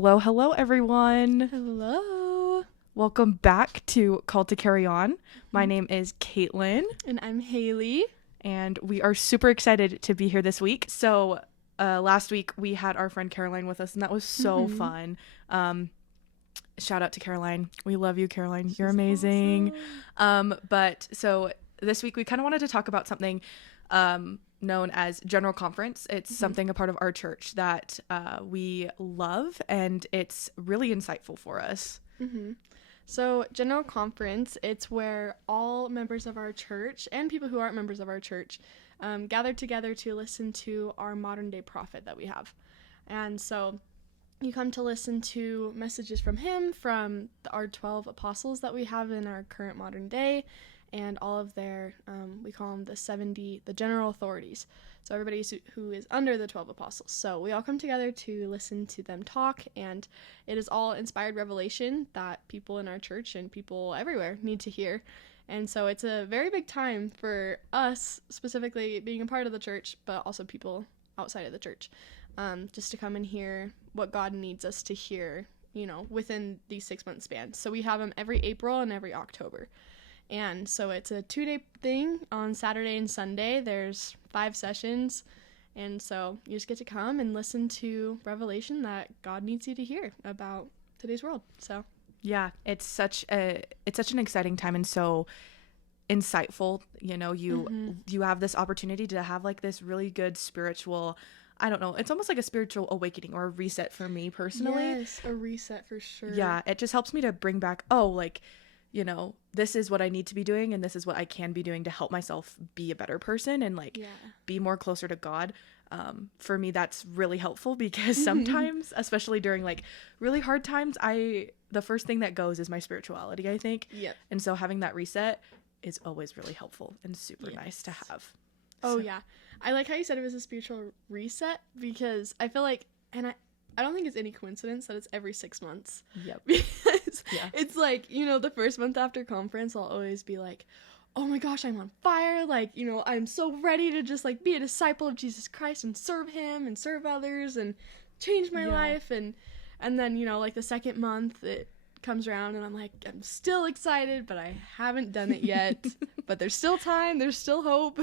Hello, hello, everyone. Hello. Welcome back to Call to Carry On. My name is Caitlin, And I'm Haley. and we are super excited to be here this week. So, last week we had our friend Caroline with us, and that was so fun. Shout out to Caroline. We love you, Caroline. You're amazing. Awesome. But so this week we kind of wanted to talk about something known as General Conference. It's something a part of our church that we love, and it's really insightful for us. So, General Conference, it's where all members of our church and people who aren't members of our church gather together to listen to our modern day prophet that we have. And so you come to listen to messages from him, from our 12 apostles that we have in our current modern day, and all of their, we call them the 70, the general authorities. So everybody who is under the 12 apostles. So we all come together to listen to them talk, and it is all inspired revelation that people in our church and people everywhere need to hear. And so it's a very big time for us, specifically being a part of the church, but also people outside of the church, just to come and hear what God needs us to hear, within these 6-month spans. So we have them every April and every October. And so it's a 2-day thing on Saturday and Sunday. There's 5 sessions. And so you just get to come and listen to revelation that God needs you to hear about today's world. So Yeah, it's such an exciting time and so insightful. You have this opportunity to have like this really good spiritual, I don't know, it's almost like a spiritual awakening or a reset for me personally. yes, a reset for sure. Yeah, it just helps me to bring back, this is what I need to be doing and this is what I can be doing to help myself be a better person and be more closer to God. For me, that's really helpful because sometimes, especially during like really hard times, the first thing that goes is my spirituality, I think. Yep. And so having that reset is always really helpful and super nice to have. Oh, yeah. I like how you said it was a spiritual reset because I feel like, and I don't think it's any coincidence that it's every 6 months. Yep. Because Yeah. it's like, the first month after conference, I'll always be like, oh my gosh, I'm on fire. Like, I'm so ready to just like be a disciple of Jesus Christ and serve him and serve others and change my life. And then, like the second month it comes around and I'm like, I'm still excited, but I haven't done it yet. But there's still time, there's still hope.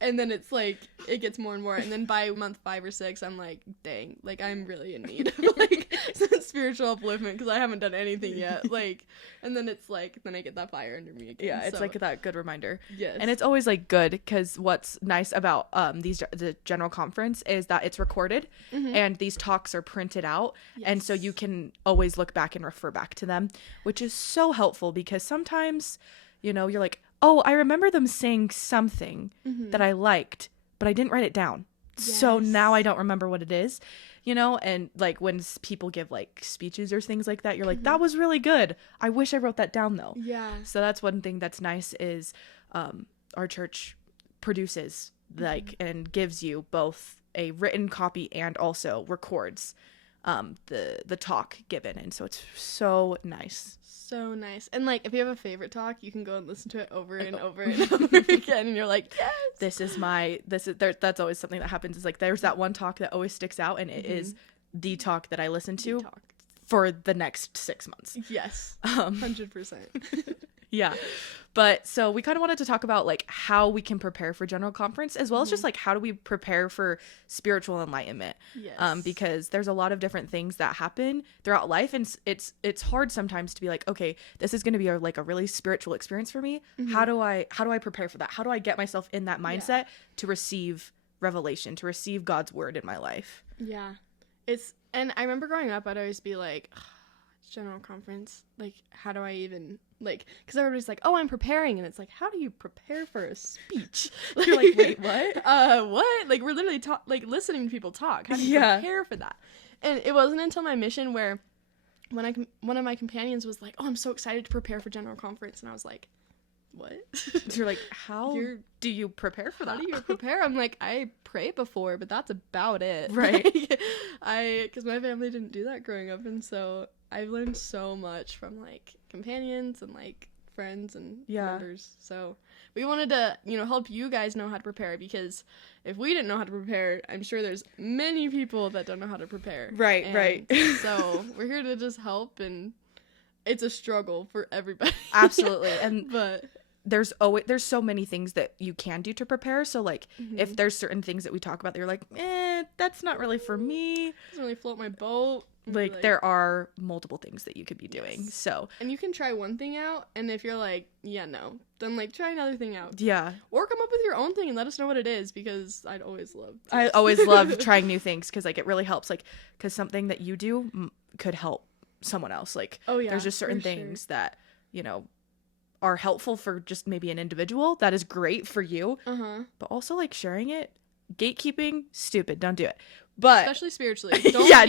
And then it's like it gets more and more, and then by month 5 or 6 I'm like, dang, like I'm really in need of like some spiritual upliftment because I haven't done anything yet. Like, and then it's like then I get that fire under me again. Yeah, it's like that good reminder. Yes. And it's always like good because what's nice about the general conference is that it's recorded and these talks are printed out. Yes. And so you can always look back and refer back to them, which is so helpful because sometimes, you're like, oh, I remember them saying something that I liked, but I didn't write it down. Yes. So now I don't remember what it is, and like when people give like speeches or things like that, you're like, that was really good. I wish I wrote that down though. Yeah. So that's one thing that's nice is our church produces and gives you both a written copy and also records the talk given. And so it's so nice. So nice. And like if you have a favorite talk, you can go and listen to it over and over and over again, and you're like, yes. That's always something that happens is like there's that one talk that always sticks out and it is the talk that I listen to for the next 6 months. Yes. 100%. Yeah. But so we kind of wanted to talk about like how we can prepare for general conference as well as just like how do we prepare for spiritual enlightenment. Yes. Because there's a lot of different things that happen throughout life and it's hard sometimes to be like, okay, this is going to be a really spiritual experience for me. How do I prepare for that? How do I get myself in that mindset to receive revelation, to receive God's word in my life? Yeah. And I remember growing up, I'd always be like, it's general conference. Like, how do I even, like, because everybody's like, oh, I'm preparing. And it's like, how do you prepare for a speech? You're like, wait, what? What? Like, we're literally listening to people talk. How do you prepare for that? And it wasn't until my mission where one of my companions was like, oh, I'm so excited to prepare for general conference. And I was like, what? You're like, how do you prepare for that? How do you prepare? I'm like, I pray before, but that's about it. Right. Because my family didn't do that growing up, and so I've learned so much from like companions and like friends and members. So we wanted to, help you guys know how to prepare, because if we didn't know how to prepare, I'm sure there's many people that don't know how to prepare. Right. So we're here to just help, and it's a struggle for everybody. Absolutely. But there's so many things that you can do to prepare. So like if there's certain things that we talk about that you're like, that's not really for me. Doesn't really float my boat. Like there are multiple things that you could be doing. Yes. So. And you can try one thing out, and if you're like, yeah, no, then like try another thing out. Yeah. Or come up with your own thing and let us know what it is, because I always love trying new things, because like it really helps, like because something that you do could help someone else. Like there's just certain things that are helpful for just maybe an individual that is great for you, but also like sharing it, gatekeeping, stupid, don't do it. But especially spiritually,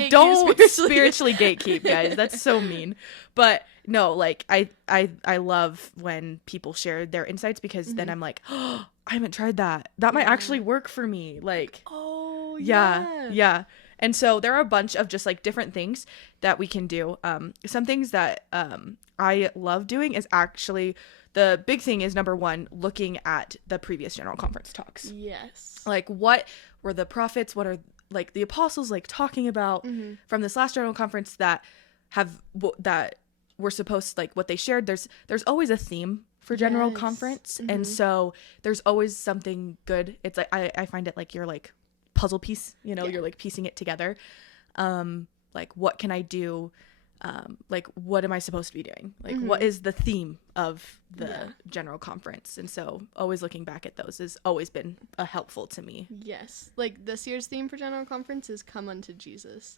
don't spiritually gatekeep, guys. That's so mean. But no, like I love when people share their insights, because then I'm like, oh, I haven't tried that might actually work for me. Like, oh yeah. And so there are a bunch of just like different things that we can do. Some things that I love doing is actually, the big thing is, number one, looking at the previous General Conference talks. Yes. Like, what were the prophets? What are like the apostles like talking about from this last General Conference that were supposed, like what they shared? There's always a theme for General Conference, and so there's always something good. It's like I find it like you're like puzzle piece, you're like piecing it together. Like what can I do? Like what am I supposed to be doing? Like what is the theme of the General Conference? And so always looking back at those has always been helpful to me. Yes. Like this year's theme for General Conference is Come Unto Jesus.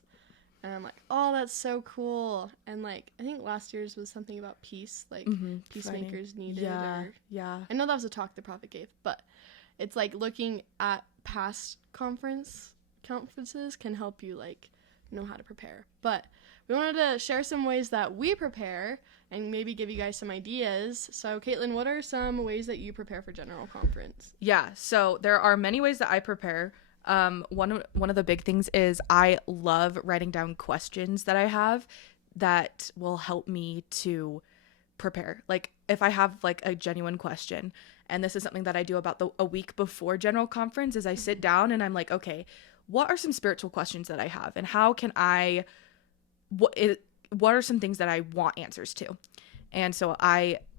And I'm like, oh, that's so cool. And like I think last year's was something about peace, like peacemakers needed. Yeah. I know that was a talk the prophet gave, but it's like looking at past conferences can help you like know how to prepare. But we wanted to share some ways that we prepare and maybe give you guys some ideas. So Caitlin, what are some ways that you prepare for General Conference? Yeah, so there are many ways that I prepare. One of the big things is I love writing down questions that I have that will help me to prepare. Like if I have like a genuine question, and this is something that I do about a week before General Conference, is I sit down and I'm like, okay, what are some spiritual questions that I have, and how can I, what are some things that I want answers to? And so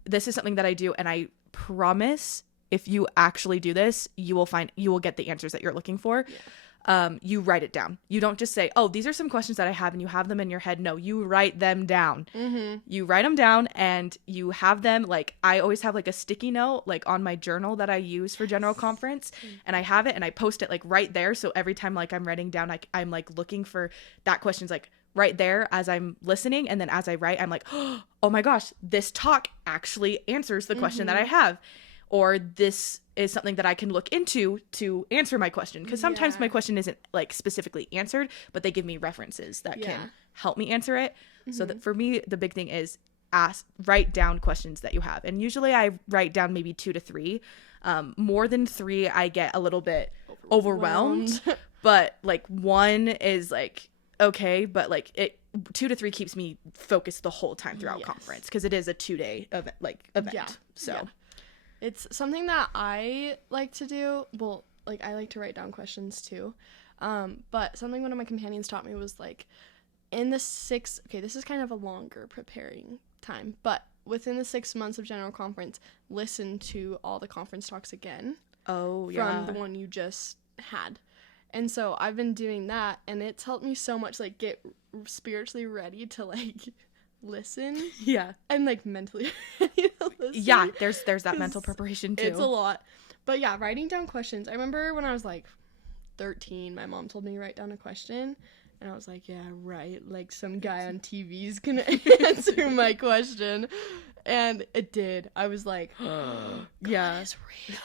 this is something that I do, and I promise if you actually do this, you will get the answers that you're looking for. You write it down. You don't just say, oh, these are some questions that I have, and you have them in your head. No, you write them down. You write them down, and you have them, like, I always have like a sticky note like on my journal that I use for General Conference, and I have it and I post it like right there. So every time like I'm writing down, like I'm like looking for that question's like right there as I'm listening, and then as I write, I'm like, oh my gosh, this talk actually answers the question that I have. Or this is something that I can look into to answer my question. Because sometimes my question isn't like specifically answered, but they give me references that can help me answer it. So that for me, the big thing is write down questions that you have. And usually I write down maybe 2 to 3. More than 3, I get a little bit overwhelmed. But like 1 is like, okay, but like 2 to 3 keeps me focused the whole time throughout conference. Because it is a 2-day event. It's something that I like to do. Well, like I like to write down questions too. But something one of my companions taught me was like in the 6, okay, this is kind of a longer preparing time, but within the 6 months of General Conference, listen to all the conference talks again. Oh, yeah. From the one you just had. And so I've been doing that, and it's helped me so much like get spiritually ready to like listen and like mentally listen. There's that mental preparation too. It's a lot, but writing down questions. I remember when I was like 13, my mom told me to write down a question, and I was like, yeah, right, like some guy on TV's gonna answer my question. And it did. I was like, God is real.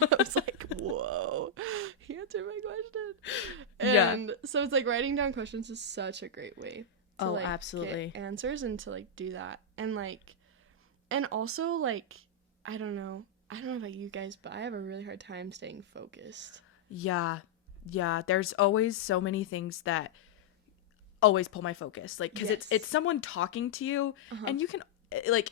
I was like, whoa, he answered my question. And so it's like writing down questions is such a great way to absolutely get answers and to like do that. And like, and also like, I don't know about you guys, but I have a really hard time staying focused. Yeah. There's always so many things that always pull my focus, like because it's someone talking to you, and you can like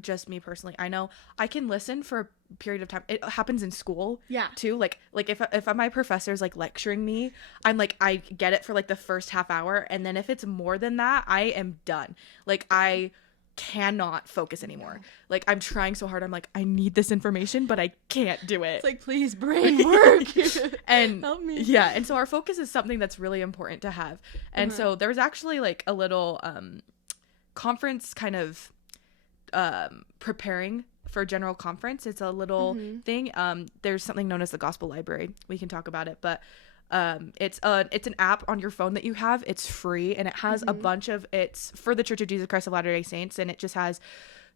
just me personally, I know I can listen for a period of time. It happens in school too. Like if my professor's like lecturing me, I'm like, I get it for like the first half hour, and then if it's more than that, I am done. Like I cannot focus anymore. Like I'm trying so hard, I'm like, I need this information, but I can't do it. It's like, please, brain, work. And help me. Yeah, and so our focus is something that's really important to have. And so there's actually like a little conference kind of preparing for general conference. It's a little thing. There's something known as the Gospel Library. We can talk about it, but it's an app on your phone that you have. It's free, and it has a bunch of, it's for the Church of Jesus Christ of Latter-day Saints, and it just has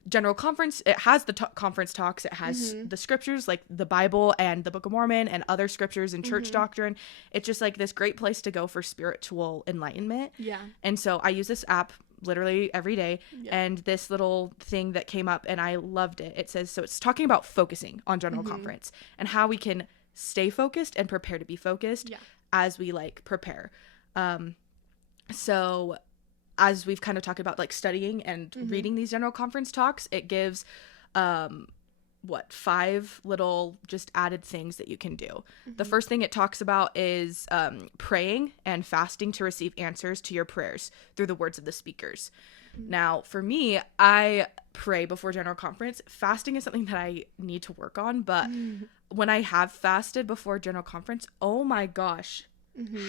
general conference. It has the conference talks. It has the scriptures, like the Bible and the Book of Mormon and other scriptures and church doctrine. It's just like this great place to go for spiritual enlightenment. Yeah. And so I use this app literally every day, and this little thing that came up, and I loved it. It says, so it's talking about focusing on general conference and how we can stay focused and prepare to be focused as we like prepare. So as we've kind of talked about like studying and reading these general conference talks, it gives 5 little just added things that you can do. The first thing it talks about is praying and fasting to receive answers to your prayers through the words of the speakers. Now, for me, I pray before general conference. Fasting is something that I need to work on, but when I have fasted before general conference, oh my gosh,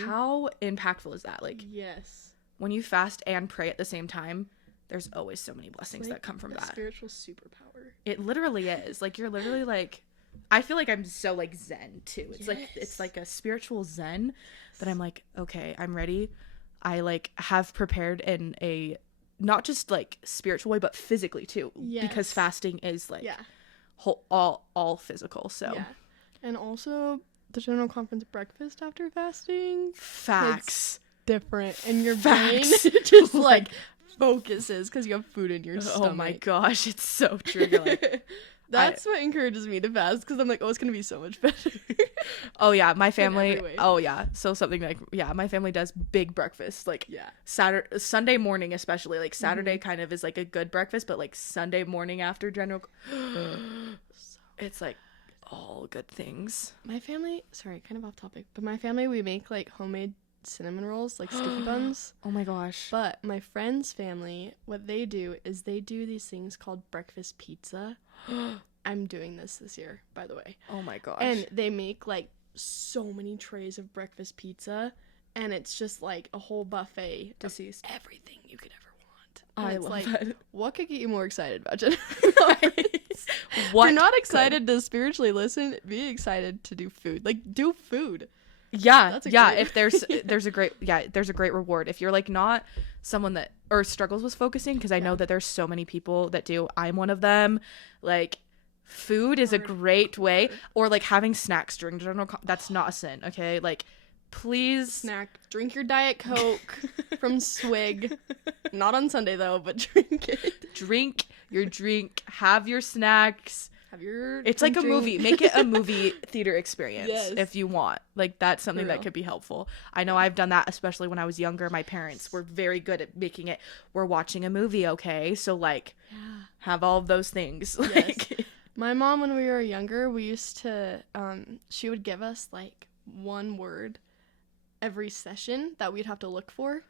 how impactful is that? Like, yes, when you fast and pray at the same time, there's always so many blessings that come from that. Spiritual superpower. It literally is. Like, you're literally like, I feel like I'm so like zen too. It's it's like a spiritual zen that I'm like, okay, I'm ready. I like have prepared in a not just like spiritual way, but physically too, because fasting is like all physical. So and also the general conference breakfast after fasting, facts, different, and your brain just like focuses because you have food in your stomach. Oh my gosh, it's so true. You're like, that's what encourages me to fast, because I'm like, oh, it's gonna be so much better. Oh yeah, my family. Oh yeah, so something like my family does big breakfast, like Sunday morning especially. Like Saturday kind of is like a good breakfast, but like Sunday morning after general, it's like all good things. My family, sorry, kind of off topic, but my family, we make like homemade cinnamon rolls, like sticky buns. Oh my gosh. But my friend's family, what they do is they do these things called breakfast pizza. I'm doing this year, by the way. Oh my gosh. And they make like so many trays of breakfast pizza, and it's just like a whole buffet of everything you could ever want. And I love that. What could get you more excited about it? What? If you're not excited to spiritually listen, be excited to do food. Like, do food. Yeah, if there's a great reward. If you're like not someone that or struggles with focusing, because I know that there's so many people that do. I'm one of them. Like, food is a great way, or like having snacks during general. That's not a sin, okay? Like, please drink your Diet Coke from Swig. Not on Sunday though, but drink it. Drink your drink. Have your snacks. It's like a drink. movie. Make it a movie theater experience if you want. Like, that's something that could be helpful. I know I've done that, especially when I was younger. My parents were very good at making it. We're watching a movie, okay? So, like, have all of those things. Yes. Like, my mom, when we were younger, we used to, she would give us, like, one word every session that we'd have to look for.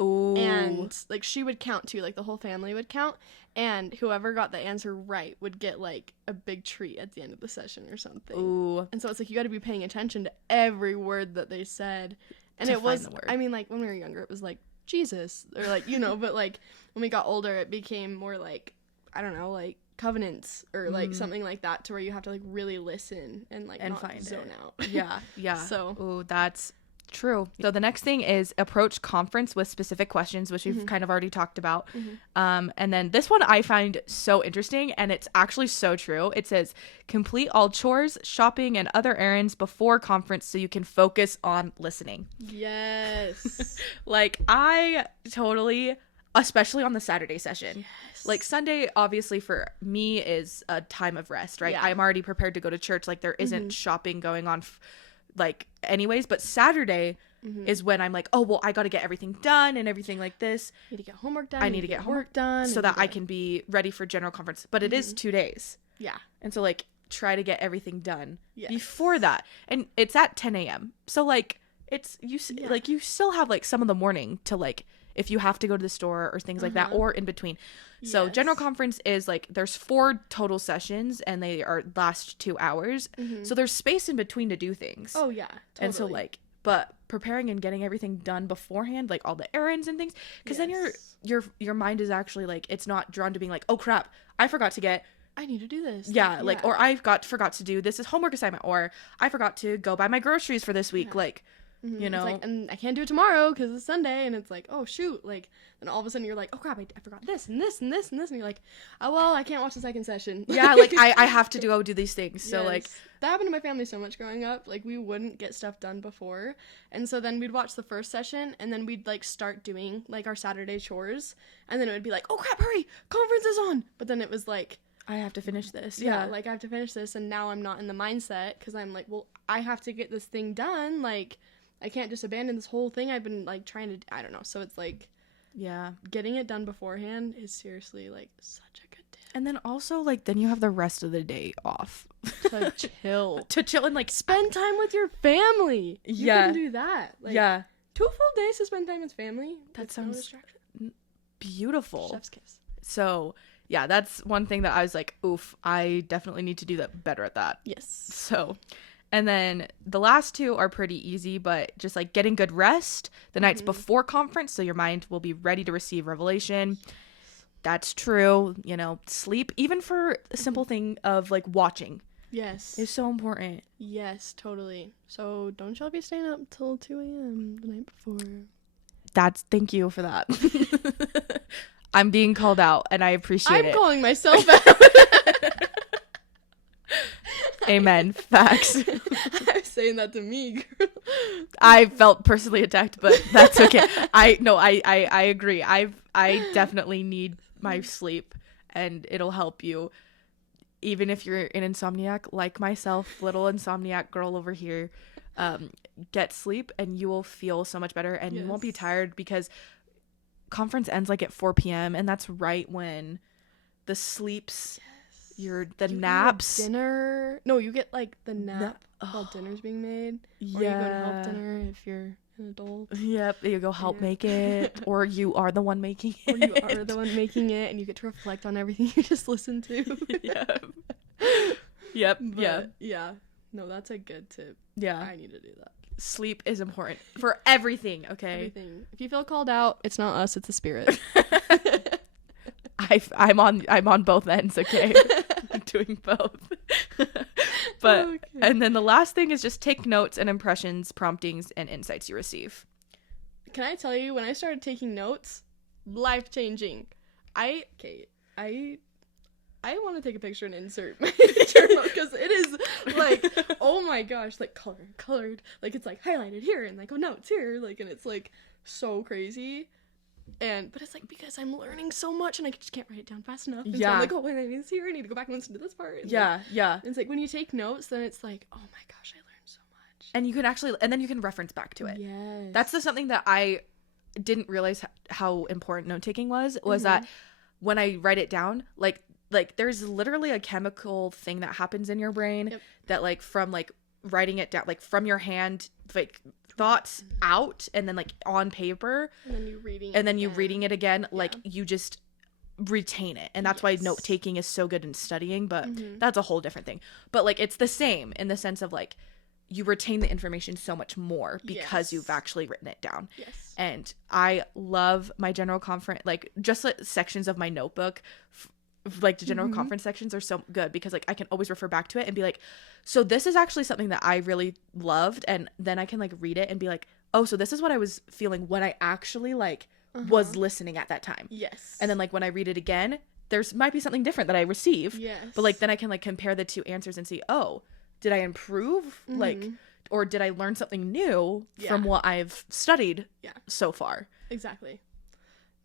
Ooh. And like she would count too, like the whole family would count, and whoever got the answer right would get like a big treat at the end of the session or something. Ooh. And so it's like you got to be paying attention to every word that they said. And it was, I mean, like when we were younger, it was like Jesus or like, you know, but like when we got older, it became more like, I don't know, like covenants or like something like that, to where you have to like really listen and like and not find zone out. Yeah. So ooh, that's true. So the next thing is approach conference with specific questions, which we've kind of already talked about. And then this one I find so interesting, and it's actually so true. It says complete all chores, shopping, and other errands before conference so you can focus on listening. Yes. Like, I totally, especially on the Saturday session. Yes. Like, Sunday, obviously, for me is a time of rest, right? Yeah. I'm already prepared to go to church. Like, there isn't shopping going on like anyways, but Saturday, is when I'm like, oh, well, I got to get everything done and everything like this. I need to get homework done. I need to get homework done so that I can be ready for general conference. But it is 2 days. Yeah. And so, like, try to get everything done yes. before that. And it's at 10 a.m. So, like, it's, like, you still have, like, some of the morning to, like, if you have to go to the store or things like that, or in between. So yes. general conference is like, there's 4 total sessions and they are last 2 hours. So there's space in between to do things. Oh yeah. Totally. And so like, but preparing and getting everything done beforehand, like all the errands and things, because then your mind is actually like, it's not drawn to being like, oh crap, I forgot to get, I need to do this. Yeah, like, or I forgot to do this is homework assignment, or I forgot to go buy my groceries for this week. Like, you know, it's like, and I can't do it tomorrow because it's Sunday, and it's like, oh shoot, like, then all of a sudden you're like, oh crap, I forgot this and this and this and this, and you're like, oh well, I can't watch the second session. Yeah, like I have to do these things. So like that happened to my family so much growing up. Like we wouldn't get stuff done before, and so then we'd watch the first session, and then we'd like start doing like our Saturday chores, and then it would be like, oh crap, hurry, conference is on. But then it was like, I have to finish this. Yeah, like I have to finish this, and now I'm not in the mindset because I'm like, well, I have to get this thing done. Like, I can't just abandon this whole thing I've been like trying to. I don't know. So it's like, yeah, getting it done beforehand is seriously like such a good tip. And then also like then you have the rest of the day off to chill, and like spend time with your family. You can do that. Like, 2 full days to spend time with family. That sounds no distraction. Beautiful. Chef's kiss. So. Yeah, that's one thing that I was like, oof, I definitely need to do that better at that. Yes. So, and then the last 2 are pretty easy, but just like getting good rest the nights before conference so your mind will be ready to receive revelation. That's true. You know, sleep, even for a simple thing of like watching. Yes. Is so important. Yes, totally. So don't y'all be staying up till 2 a.m. the night before. Thank you for that. I'm being called out, and I appreciate it. I'm calling myself out. Amen. Facts. I was saying that to me, girl. I felt personally attacked, but that's okay. I agree. I definitely need my sleep, and it'll help you. Even if you're an insomniac like myself, little insomniac girl over here, get sleep, and you will feel so much better, and you won't be tired because conference ends like at 4 p.m. and that's right when the sleeps, you naps. Dinner. No, you get like the nap while dinner's being made. Yeah. Or you go to help dinner if you're an adult. Yep. You go help make it, or you are the one making it. Or you are the one making it, and you get to reflect on everything you just listened to. Yep. Yeah. No, that's a good tip. Yeah. I need to do that. Sleep is important for everything, okay? Everything. If you feel called out, it's not us, it's the spirit. I'm on both ends, okay? I'm doing both. But and then the last thing is just take notes and impressions, promptings, and insights you receive. Can I tell you, when I started taking notes, life-changing. I want to take a picture and insert my journal because it is like, oh my gosh, like colored, like it's like highlighted here and like, oh no, it's here, like, and it's like so crazy. But it's like because I'm learning so much and I just can't write it down fast enough. And so I'm like, oh, wait, I need this here. I need to go back and listen to this part. And yeah. It's like when you take notes, then it's like, oh my gosh, I learned so much. And you can actually, and then you can reference back to it. Yes. That's something that I didn't realize how important note taking was that when I write it down, like there's literally a chemical thing that happens in your brain that like from like writing it down, like from your hand, like thoughts out and then like on paper and then you reading it again, like you just retain it. And that's why note taking is so good in studying, but that's a whole different thing. But like it's the same in the sense of like you retain the information so much more because you've actually written it down. Yes. And I love my general conference, like just like sections of my notebook, like the general conference sections are so good because like I can always refer back to it and be like, so this is actually something that I really loved, and then I can like read it and be like, oh, so this is what I was feeling when I actually like was listening at that time. Yes. And then like when I read it again, there's might be something different that I receive. Yes. But like then I can like compare the 2 answers and see, oh, did I improve? Like, or did I learn something new from what I've studied so far? Exactly.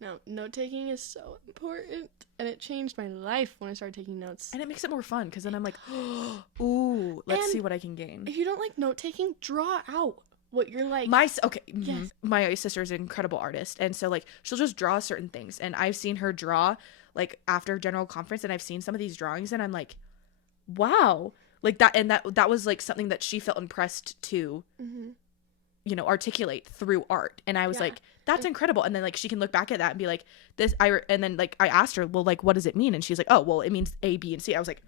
No, note-taking is so important, and it changed my life when I started taking notes. And it makes it more fun, because then I'm like, ooh, let's see what I can gain. If you don't like note-taking, draw out what you're like. Yes. My sister is an incredible artist, and so like she'll just draw certain things, and I've seen her draw like after general conference, and I've seen some of these drawings, and I'm like, wow, like that, and that was like something that she felt impressed to articulate through art. And I was like, that's incredible. And then like she can look back at that and be like, and then like I asked her, well, like, what does it mean? And she's like, oh, well, it means A, B, and C. I was like,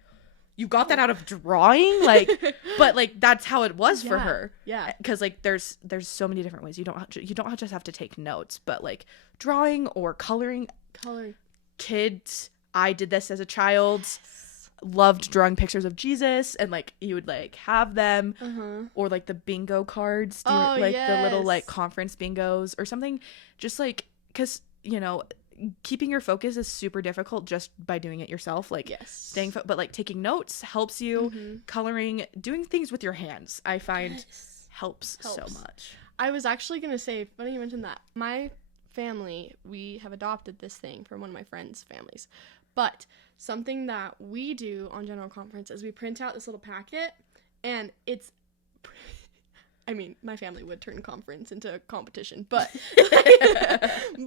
you got that out of drawing? Like, but like that's how it was for her. Yeah. Because like there's so many different ways. You don't just have to take notes, but like drawing or coloring. Kids, I did this as a child. Loved drawing pictures of Jesus, and like you would like have them or like the bingo cards, the little like conference bingos or something, just like, because keeping your focus is super difficult just by doing it yourself, like but like taking notes helps you. Coloring, doing things with your hands, I find helps so much. I was actually gonna say, funny you mentioned that, my family, we have adopted this thing from one of my friends' families, but something that we do on general conference is we print out this little packet, and it's I mean, my family would turn conference into a competition, but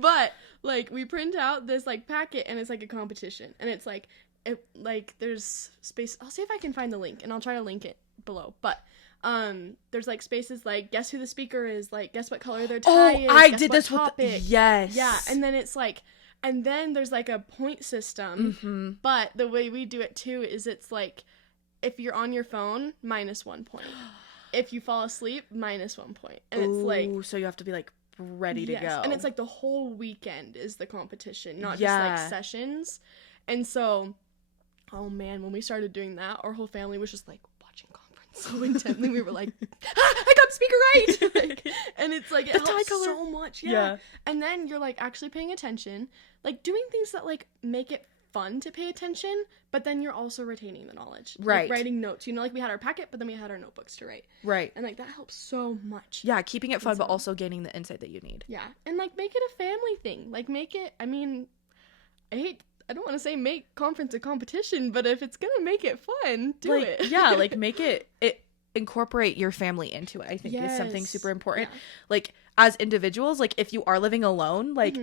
but like we print out this like packet, and it's like a competition, and it's like there's space. I'll see if I can find the link, and I'll try to link it below, but there's like spaces like guess who the speaker is, like guess what color their tie is, I did this topic. Yeah, and then it's like, and then there's like a point system, but the way we do it too is it's like, if you're on your phone, -1 point. If you fall asleep, -1 point. And it's like, so you have to be like ready to go. And it's like the whole weekend is the competition, not just like sessions. And so, oh man, when we started doing that, our whole family was just like watching conference so intently. We were like, I got speaker right. And it's like, it helps so much. Yeah. And then you're like actually paying attention, like doing things that like make it fun to pay attention, but then you're also retaining the knowledge, right? Like writing notes, like we had our packet, but then we had our notebooks to write, right? And like that helps so much. Yeah, keeping it fun, but also gaining the insight that you need. Yeah, and like make it a family thing, like make it, I mean, I don't want to say make conference a competition, but if it's gonna make it fun, do it. Yeah, like make it incorporate your family into it. I think is something super important. Like as individuals, like if you are living alone, like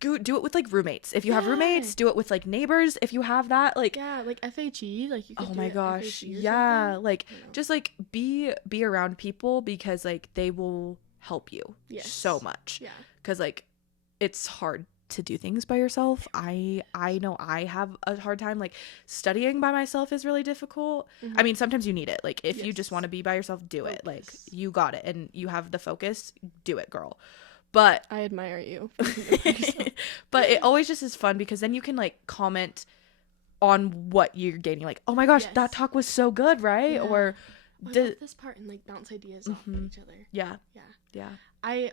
do it with like roommates. If you have roommates, do it with like neighbors if you have that. Like like FHE, like you could oh my gosh, yeah, like just like be around people, because like they will help you so much. Yeah, because like it's hard to do things by yourself. I know I have a hard time, like studying by myself is really difficult. I mean, sometimes you need it, like if you just want to be by yourself, do it. Like you got it and you have the focus, do it, girl. But I admire you. But it always just is fun, because then you can like comment on what you're gaining, like, oh my gosh, that talk was so good, right? Or this part, and like bounce ideas off of each other. Yeah. I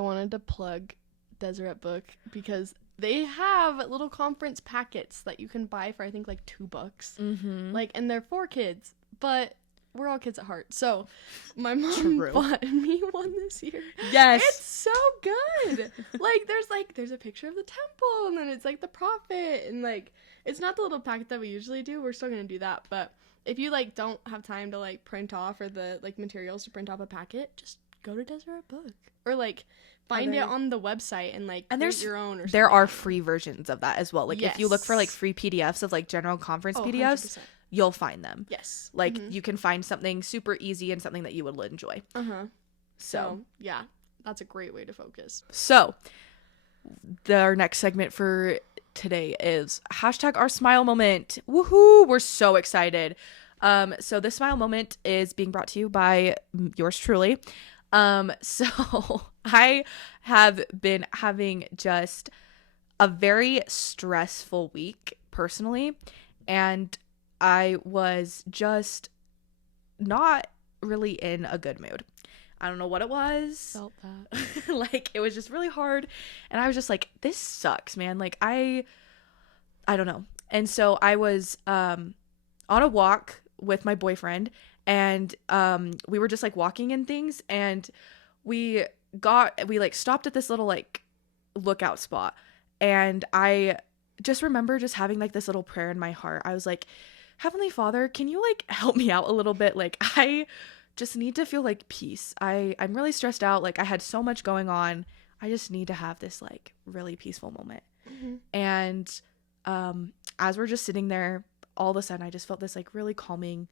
wanted to plug Deseret Book, because they have little conference packets that you can buy for I think like $2. Like, and they're for kids, but we're all kids at heart. So my mom bought me one this year. Yes. It's so good. Like there's a picture of the temple, and then it's like the prophet, and like it's not the little packet that we usually do. We're still gonna do that, but if you like don't have time to like print off, or the like materials to print off a packet, just go to Deseret Book, or like find it on the website and like create your own. Or something. There are free versions of that as well. Like if you look for like free PDFs of like general conference PDFs, 100%. You'll find them. Yes. Like you can find something super easy and something that you would enjoy. So yeah, that's a great way to focus. So our next segment for today is #our smile moment. Woohoo! We're so excited. So this smile moment is being brought to you by yours truly. So I have been having just a very stressful week personally, and I was just not really in a good mood. I don't know what it was. Felt that. Like it was just really hard, and I was just like, this sucks, man. Like I don't know. And so I was on a walk with my boyfriend, and we were just like walking and things, and we like stopped at this little like lookout spot, and I just remember just having like this little prayer in my heart. I was like, Heavenly Father, can you like help me out a little bit? Like I just need to feel like peace. I'm really stressed out. Like I had so much going on. I just need to have this like really peaceful moment. And as we're just sitting there, all of a sudden I just felt this like really calming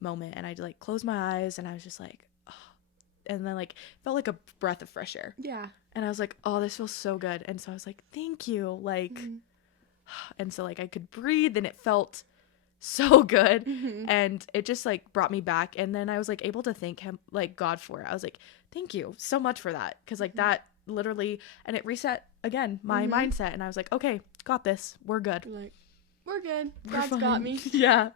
moment, and I like closed my eyes and I was just like, oh. And then like felt like a breath of fresh air. Yeah. And I was like, oh, this feels so good. And so I was like, thank you. Like, and so like I could breathe and it felt so good. And it just like brought me back. And then I was like able to thank him, like God, for it. I was like, thank you so much for that. Cause like that literally, and it reset again my mindset. And I was like, okay, got this. We're good. Like, we're good. God's got me. Yeah.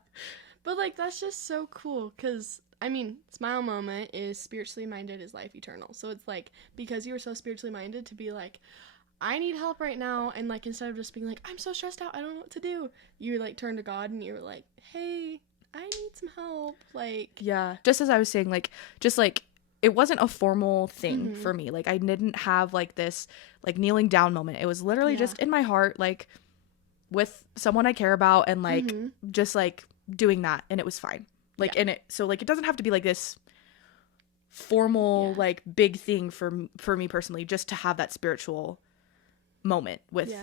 But like, that's just so cool. Cause I mean, Smile Moment is spiritually minded is life eternal. So it's like, because you were so spiritually minded to be like, I need help right now. And like, instead of just being like, I'm so stressed out, I don't know what to do. You like turn to God and you're like, hey, I need some help. Like, yeah. Just as I was saying, like, just like, it wasn't a formal thing for me. Like I didn't have like this like kneeling down moment. It was literally just in my heart, like with someone I care about, and like just like doing that, and it was fine. Like, and it, so like, it doesn't have to be like this formal, like big thing for me personally, just to have that spiritual moment with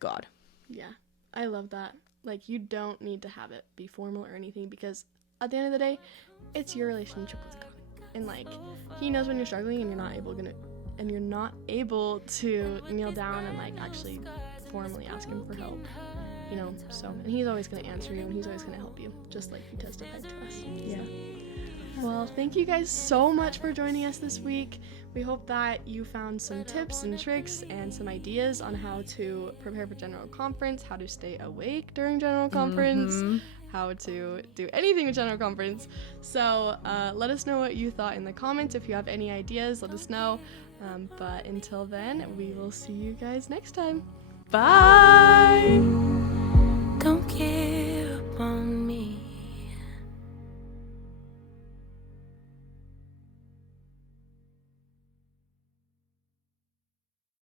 God. Yeah. I love that. Like, you don't need to have it be formal or anything, because at the end of the day, it's your relationship with God. And like, he knows when you're struggling and you're not able to kneel down and like actually formally ask him for help. You know, so, and he's always going to answer you, and he's always going to help you, just like he testified to us. Yeah. Well, thank you guys so much for joining us this week. We hope that you found some tips and tricks and some ideas on how to prepare for General Conference, how to stay awake during General Conference, how to do anything with General Conference. So let us know what you thought in the comments. If you have any ideas, let us know. But until then, we will see you guys next time. Bye!